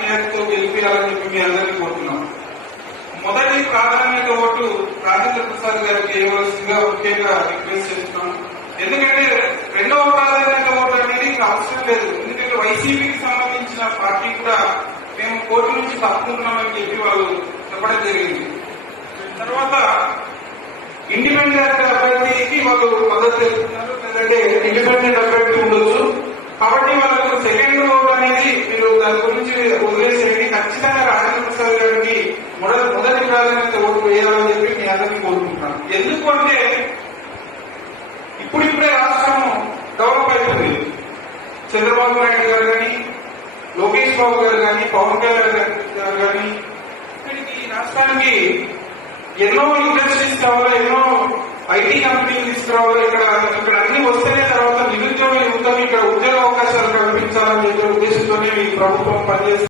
నియతితో గెలిపించాలని చెప్పి మీ అందరికీ కోరుతున్నాం. మొదటి ప్రాధాన్యత ఓటు రాజేంద్ర ప్రసాద్ గారికి ఇవ్వవలసిందిగా ముఖ్యంగా రిక్వెస్ట్ చేస్తున్నాం. ఎందుకంటే రెండవ ప్రాధాన్యత ఓటు అనేది అవసరం లేదు. ఎందుకంటే వైసీపీకి సంబంధించిన పార్టీ కూడా మేము కోర్టు నుంచి తప్పుకుంటున్నామని చెప్పి వాళ్ళు చెప్పడం జరిగింది. తర్వాత ఇండిపెండెంట్ అభ్యర్థికి వాళ్ళు మద్దతు తెలుపుతున్నారు, లేదంటే ఇండిపెండెంట్ అభ్యర్థి ఉండొచ్చు. కాబట్టి వాళ్ళకు సెకండ్ ఓట్ అనేది మీరు దాని గురించి వదిలేసేయండి. ఖచ్చితంగా రాజేంద్ర ప్రసాద్ గారికి మొదటి ప్రాధాన్యత ఓటు వేయాలని చెప్పి మీ అందరినీ కోరుకుంటున్నాను. ఎందుకు అంటే ఇప్పుడిప్పుడే రాష్ట్రం డెవలప్ అయిపోయింది. చంద్రబాబు నాయుడు గారు కానీ, లోకేష్ బాబు గారు కానీ, పవన్ కళ్యాణ్ గారు కానీ ఇక్కడికి రాష్ట్రానికి ఎన్నో ఇండస్ట్రీస్ కావాలి, ఎన్నో ఐటీ కంపెనీలు తీసుకురావాలి. ఇక్కడ అన్ని వస్తేనే తర్వాత నిరుద్యోగ యువతని ఇక్కడ ఉద్యోగ అవకాశాలు కల్పించాలని చెప్పే ఉద్దేశంతోనే ఈ ప్రభుత్వం పనిచేస్తుంది.